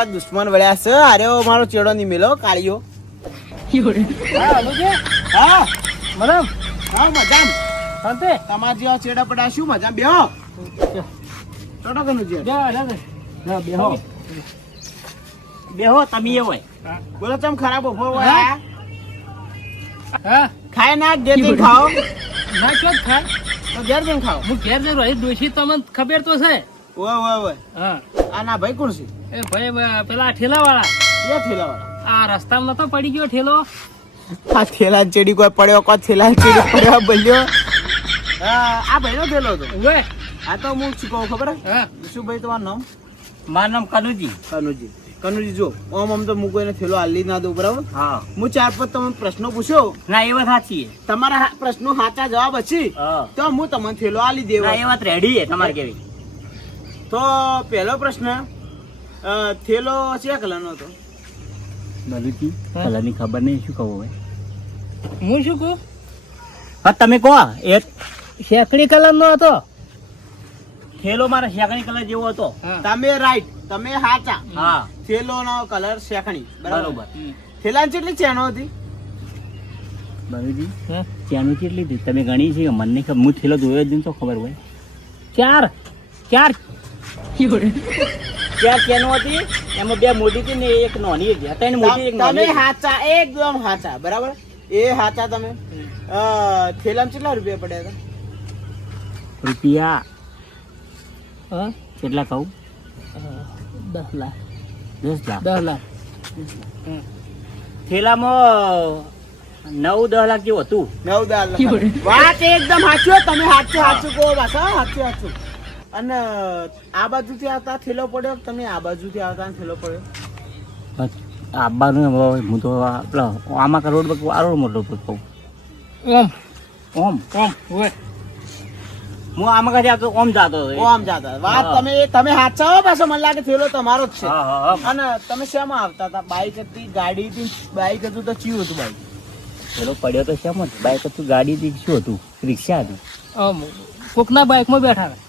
મારા દુશ્મન વળ્યા છે. અરે મારો ચેડો નહીં મેલો કાળિયો. હા મતલબ હા મજામ. શાંતિ તમારા જેવા ચેડા પડા શું મજામ બેહો. ચડો કનું છે બેહો બેહો તમે એ હોય. બોલો ચમ ખરાબ બપોર હોય. હા ખાય ના ઘેર જઈને ખાઓ ના ક્યાં ખાય તો ઘેર જઈને ખાઓ. હું ઘેર જઈ રહી ડોશી તમને ખબર તો છે. ઓય ઓય ઓય હા આ ના ભાઈ કોણ છે? એ ભાઈ પેલા ઠેલા વાળા એ થેલાવાળા. આ રસ્તામાં નતો પડી ગયો ઠેલો. આ થેલા ચેડી કોઈ પડ્યો કોઈ થેલા ચેડી પડ્યો બોલ્યો. આ ભાઈનો થેલો હતો. ઓય આ તો હું શું કહું ખબર હે? હા શું ભાઈ તમારું નામ? મારું નામ કનુજી. કનુજી. કનુજી જો આમ તો હું કોઈને થેલો હાલી ના દઉં બરાબર. હા હું 4-5 તમને પ્રશ્નો પૂછ્યો. ના એ વાત સાચી છે. તમારા પ્રશ્નો સાચા જવાબ હશે હા. તો હું તમને થેલો હાલી ના દેવા. એ વાત રેડી છે તમારે કેવી. તો પહેલો પ્રશ્ન થેલો કયા કલરનો હતો? બલુજી કલરની ખબર નહીં શું કહું હવે. હું શું કહું હા તમે કહો. એ શેકડી કલર નો હતો. થેલો મારા શેકણી કલર જેવો હતો. તમે રાઈટ, તમે સાચા. હા થેલોનો કલર શેકણી બરાબર. બરોબર. થેલાની કેટલી ચેનો હતી? બલુજી ત્યાંનું કેટલી હતી તમે ગણી છે કે મને નહીં ખબર. હું થેલો જોયો જ નહીં તો ખબર હોય. ચાર ચાર ત્યાં કેનો હતી એમાં બે મોટી હતી ને એક નાની હતી. હતા એને મોટી એક તમે નાની હતી. સાચા, એકદમ સાચા બરાબર. એ સાચા તમે. થેલામાં કેટલા રૂપિયા પડ્યા હતા? રૂપિયા હા કેટલા કહું? 10 લાખ 10 લાખ. 10 લાખ થેલામાં 9-10 લાખ જેવું હતું. 9-10 લાખ. વાત એકદમ સાચી હો. તમે સાચું સાચું કહો બસ. હા સાચું સાચું. અને આ બાજુથી આવતા થેલો પડ્યો, તમે આ બાજુથી આવતા થેલો પડ્યો. આબાનું હું તો પેલા આમાં રોડ પર આરો મોટો પર કહું. ઓમ ઓમ ઓમ ઓય હું આમાં કાંઈ આવતો ઓમ જાતો હતો. આમ જાતા. વાત હા. તમે સાચા હો. પાછો મને લાગે થેલો તમારો જ છે. હા, હા, હા. અને તમે શેમાં આવતા હતા? બાઈક હતી, ગાડી હતી? બાઈક હતું તો ચિયું હતું બાઈક? પેલો પડ્યો તો શેમ હતું? બાઈક હતું, ગાડી હતી, શું હતું? રિક્ષા હતી. કોકના બાઇકમાં બેઠા હતા.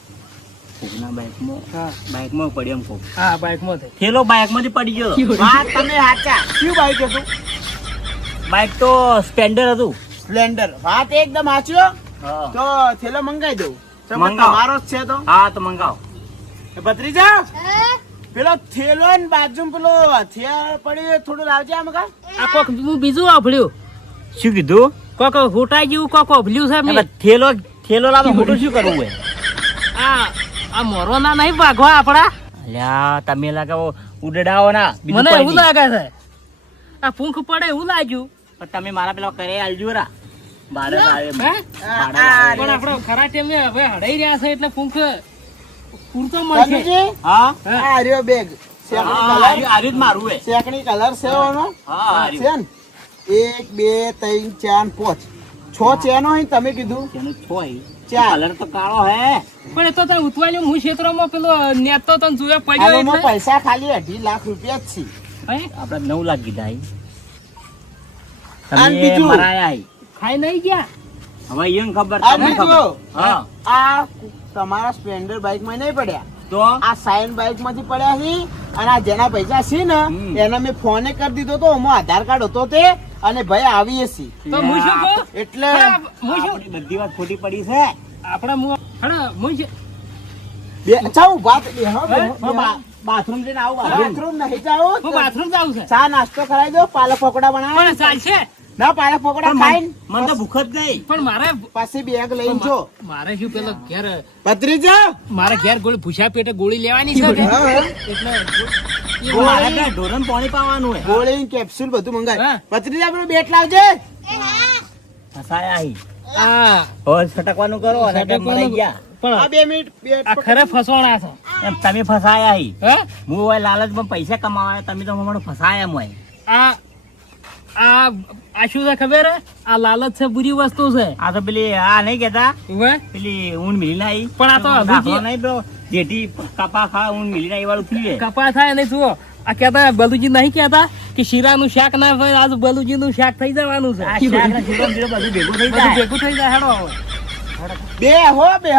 કોકના બાઈકમાં હા બાઈકમાં પડ્યો એમ કહું. હા બાઇકમાં થઈ થેલો બાઈકમાંથી પડી ગયો. વાત તમે સાચા. કયું બાઈક હતું? બાઈક તો સ્પેન્ડર હતું. સ્પ્લેન્ડર. વાત એકદમ સાચી હો. હા તો થેલો મંગાઈ દઉં. મંગાવો. તમારો જ છે તો. હા તો મંગાવો. ભત્રીજા પેલો થેલો ને બાજુ પેલો હથિયાર પડી થોડું લાવજે આમ કા. આ કોક બીજું વાપર્યું. શું કીધું? કોક હોટાઈ જેવું કોક વાપર્યું છે મેં. થેલો થેલો લાવો મોટું શું કરવું હોય? આ આ મોરો ના નહીં ભાગવા આપડા. અલ્યા તમે લાગે ઉડડાવો ના. બીજું મને કોઈ એવું નહીં. લાગે છે આ પૂંખ પડે એવું લાગ્યું. પણ તમે મારા પેલા કરે આલજો રા. બારે હે? પણ આપડે ખરા ટાઈમે હવે હડાઈ રહ્યા છે એટલે પૂંખ પૂરતો મળશે. કનુજી, હા આ રહ્યો બેગ. શેકણી કલર. આર્યું જ મારું હે. શેકણી કલર છે એનો. હા આર્યું. છે ને 1 2 3 4 5 6 ચેનો હોય ને તમે કીધું. તેનું છોય. ચાર. કલર તો કાળો હે. પણ એ તો તને ઉતવાલ્યો હું ક્ષેત્રમાં પેલો નેતો તને જોયો પડ્યો આમાં એટલે. પૈસા ખાલી 2.5 લાખ રૂપિયા જ છે. હે? આપડે 9 લાખ કીધા હે. અને તમે બીજું? મરાયા હે. ખાઈ નહીં ગયા. હવે એને ખબર આ તમને બીજું? ખબર. હા આ તમારા સ્પ્લેન્ડર બાઇક માં નહીં પડ્યા. તો આ સાઇન બાઇક માંથી પડ્યા છે. અને આ જેના પૈસા છે ને હમ. એને મેં ફોને કરી દીધો તો એમાં આધાર કાર્ડ હતો તે. અને ભાઈ આવીએ છીએ તો હું શું કહું? એટલે હા, હું શું આપણી બધી વાત ખોટી પડી છે. આપડે હું શું બાથરૂમ જઈને આવું. બાથરૂમ નહીં જાઓ. હું બાથરૂમ જાઉં છે. ચા નાસ્તો કરાવી દો. પાલક પકોડા બનાવો. પણ ચાલશે. ના પાલક પકોડા ખાઈને મને તો ભૂખ જ નહીં. પણ મારે પાછી બેગ લઈને જો. મારે શું પેલો ઘેર ભત્રીજા મારે ઘેર ગોળી ભૂસા પેટે ગોળી લેવાની છે કે? હા, હા. એટલે મારે ત્યાં ઢોરણ પાણી પાવાનું હે. ગોળી કેપ્સ્યુલ બધું મંગાય. હા. ભત્રીજા આપણું બેટ લાવજે. ફસાયા હી. આ હવે છટકવાનું કરો અને કે મરાઈ ગયા. પણ આ 2 મિનિટ બેટ આ ખરે ફસવાના છે. એમ તમે ફસાયા હી. હે? હું હોય લાલચમાં પૈસા કમાવા તમે તો મને ફસાયા એમ હોય. આ આ શું છે ખબર હે? આ લાલચ છે બુરી વસ્તુ છે. આ તો પેલી આ નહીં કેતા હવે પેલી ઊન મિલી ના આવી. પણ આ તો હજુ દાખલો જે- નહીં પેલો જેઠી કપા ખા ઊન મિલી ના વાળું થયું કપા થાય નહીં જુઓ. આ કેતા બલુજી નહીં કેતા કે શીરાનું શાક ના હોય આજ બલુજીનું શાક થઈ જવાનું છે. આ શાક ને શીરો ને બીરો બધું ભેગું થઈ બધું જાય. ભેગું થઈ જાય હેડો હવે. બે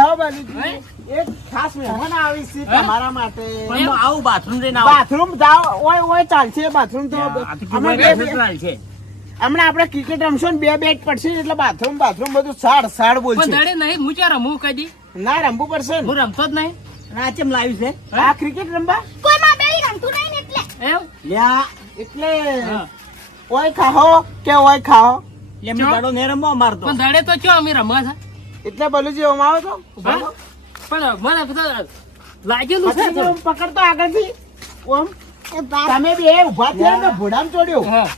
હો બાજુ. હે? એક ખાસ મહેમાન આવી છે હે? તમારા માટે પણ હું આવું બાથરૂમ જઈને આવું. બાથરૂમ જાઓ ઓય ચાલશે બાથરૂમ તો આ તો અમે કેવું બે- છે, છે. હમણાં આપણે ક્રિકેટ રમશો ને 2 બેટ પડશે ને એટલે બાથરૂમ બધું સાડ બોલશે પણ દડે નહીં હું ક્યાં રમું કદી ના રમવું પડશે ને હું રમતો જ નહીં અને આ ચેમ લાવ્યું છે? આ ક્રિકેટ રમવા એમ લ્યા, એટલે હા. ઓય ખાહો કે ઓય ખાહો લે મેં દાડો ને રમવા મારતો. પણ દડે તો ચો અમે રમવા છે એટલે બલુજી ઓમ આવો તો ઉભા હા? રહો. પણ મને બધા લાગેલું છે પછી ઓમ પકડતો આગળથી ઓમ તમે બે ઉભા થયા ને ભોડામ ચોડ્યો હા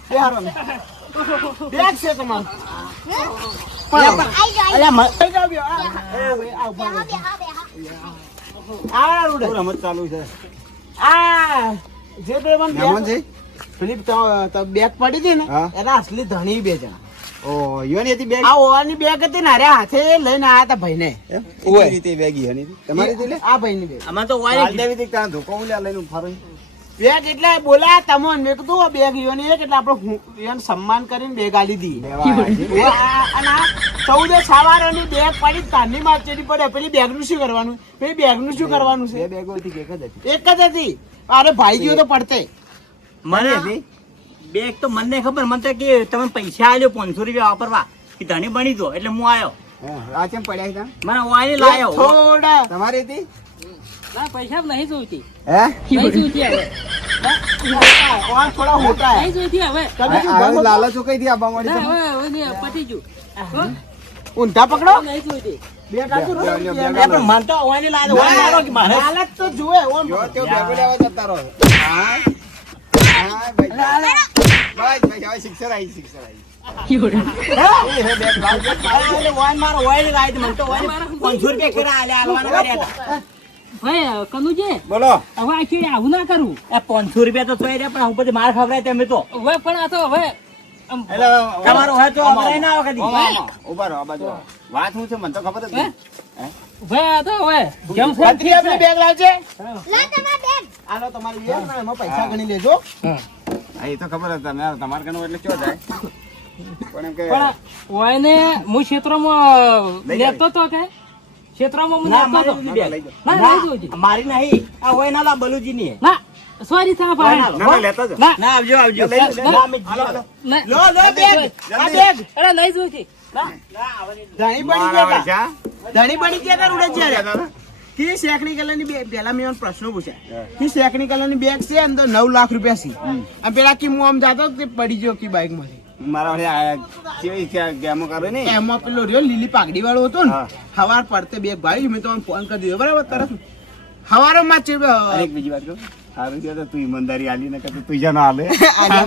બેહારો ને. બેગ છે તમારું અલ્યા થઈ જાવ બે. આ ઉભા રહો. આ રૂડે. રમત ચાલુ છે આ જે બે મને મહેમાન છે પેલી તો બેગ પડી હતી ને હા. એના અસલી ધણી બે જણા ઓ યુવાની હતી બેગ આ ઓવાની બેગ હતી ને અરે હાથે લઈને આયા હતા ભાઈને એમ કેવી રીતે બેગી હની હતી તમારી હતી લે આ ભાઈની બેગ આમાં તો વાયર હાલ દેવી હતી ત્યાં ધોકો ઉલ્યા લઈને ફારો બેગ એટલે બોલ્યા તમોન મેં કીધું આ બેગ યોની એક એટલે આપણે ઈયોને સન્માન કરીને બેગ આલી દી અને આ 14 સવારોની બેગ પડી તારની માર્કેટ પડે પેલી બેગ નું શું કરવાનું પેલી બેગ નું શું કરવાનું બે છે બેગો હતી કે એક જ હતી એક જ હતી અરે ભાઈ ગયો તો પડતે મને બેગ તો મને ખબર મને તો કે તમે પૈસા આલ્યો 500 રૂપિયા વાપરવા કે ધણી બની દો એટલે હું આવ્યો હા આ કેમ પડ્યા હતા મને વાયર લાયો થોડા તમારી હતી ના પૈસા નહીં જોઈતી હે નહીં જોઈતી હવે ઓન થોડા મોટા હે. નહીં જોઈતી હવે તમે શું આ ભાગો? લાલચો કઈ થી આપવા મળી ના, તમે હવે હવે નહીં, પતી ગયું હો? ઊંધા પકડો નહીં જોઈતી બેગ આપો બે, બે, બે, એ પણ મને તો વાયર લાયો વાયર લાયો કે મારે હાલત તો જુએ ઓમ જો તે બેગો લેવા જતા રહો હા હા ભાઈ બસ ભાઈ હવે શિક્ષર આવી શિક્ષર આવી એ બેગ લાવ એટલે વાયર મારો વાયર લાયો તો મને તો વાયર 500 રૂપિયા કર્યા આલ્યા આલવાના કર્યા હતા ભાઈ કનુજી બોલો હવે આખી આવું ના કરું એ 500 રૂપિયા તો થઈ રહ્યા પણ હું પછી માર ખવડાય તમે તો હવે પણ આ તો હવે આમ એટલે તમારો હોય તો અમરાય ના આવે કદી ઉભા રહો આ બાજુ આવો. વાત શું છે મને તો ખબર જ નહીં ભાઈ આ તો હવે જેમ છે બત્રી આપણી બેગ લાવજે આલો તમારી બેગ ને એમાં પૈસા ગણી લેજો હા. હા, એ તો ખબર જ તમે તમારે કનું એટલે ક્યાં જાય પણ એમ કે પણ ઓયને હું ક્ષેત્રમાં લેતો તો કે ક્ષેત્રમાં હું ના લેતો મારી તો બેગ ના નહીં જોઈતી મારી નહીં આ હોય ના લા બલુજી ની ના સોરી થા ભાઈ ના ના લેતા જ ના ના આવજો આવજો લઈ લો, લઈ લો. ના, અમે હાલો, હાલો. ના લો લો બેગ આ બેગ અરે નહીં જોઈતી ના ધણી બની મારા ગયા પૈસા. ધણી બની ગયા તા રૂડે જ્યારે કે શેકણી કલરની બેગ પેલા મેં મને પ્રશ્ન પૂછ્યા કે શેકણી કલરની બેગ છે અંદર 9 લાખ રૂપિયા છે અને પેલા કે હું આમ જાતો તે પડી ગયો કે બાઈક માંથી મારા વડે આ કેવી કે ગેમો કરે ને એમાં પેલો રહ્યો લીલી પાઘડી વાળો હતો ને હા. હવાર પડતે બેગ ભાઈ મેં તમને ફોન કરી દીધો બરાબર તરત હવારમાં અને એક બીજી વાત કહું સારું છે તો તું ઈમાનદારી આલી ને કે તું જાનો હાલે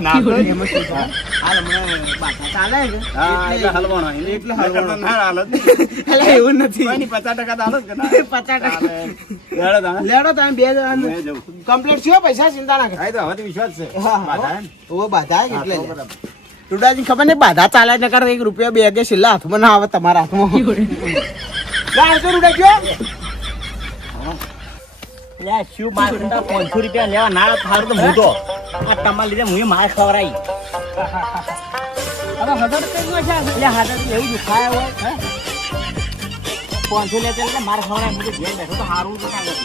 ના તો એમાં શું છે? હાલ હમણાં બાકા ચાલે છે હા એટલે એટલે હલવાનો એટલે એટલે હલવાનો હલવાનો. ના હાલત એટલે એવું નથી કોઈ નહીં 50% તો હાલત કે ના 50% લેડો તમે લેડો તમે બે જણ હું જઉં કમ્પ્લીટ થયો પૈસા ચિંતા ના કરો હા એ તો હવે વિશ્વાસ છે હા, બાધા હે ને? ઓ બાધા હા, એટલે તો જ. બરાબર. ટુડાજી ખબર નહીં બાધા ચાલે ને કર 1 રૂપિયા બેગે છેલ્લા હાથમાં ના આવે તમારા હાથમાં ગાય તો રૂડા ગયો એટલે આ શું માર કરતા 500 રૂપિયા લેવા ના થારું તો હું તો આ તમારા લીધે હું માર ખવડાઈ હવે હજાર રૂપિયા છે એટલે હાથે તો એવું દુખાય હોય હે 500 લેતા એટલે માર ખવડાય હું તો ઘેર બેઠો તો હારું તો ના કરતું